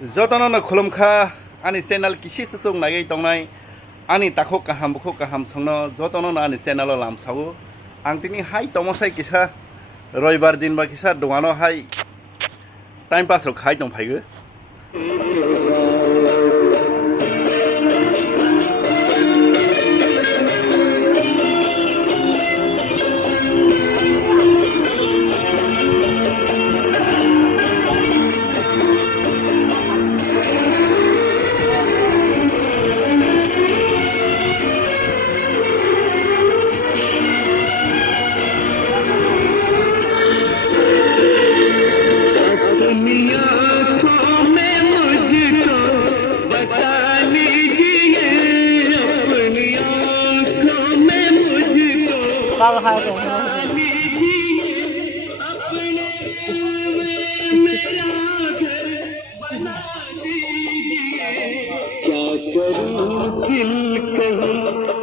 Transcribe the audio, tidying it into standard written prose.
Jotono khulumkha ani channel kisi sutung nagai tongnai ani takho kaham songno jotono ani channel lam sawo ang tini hai tomosai kisa roibar din ba kisa dongano hai time pass ro khai tong phaigo Kalau hai ko क्या करूं दिल कहीं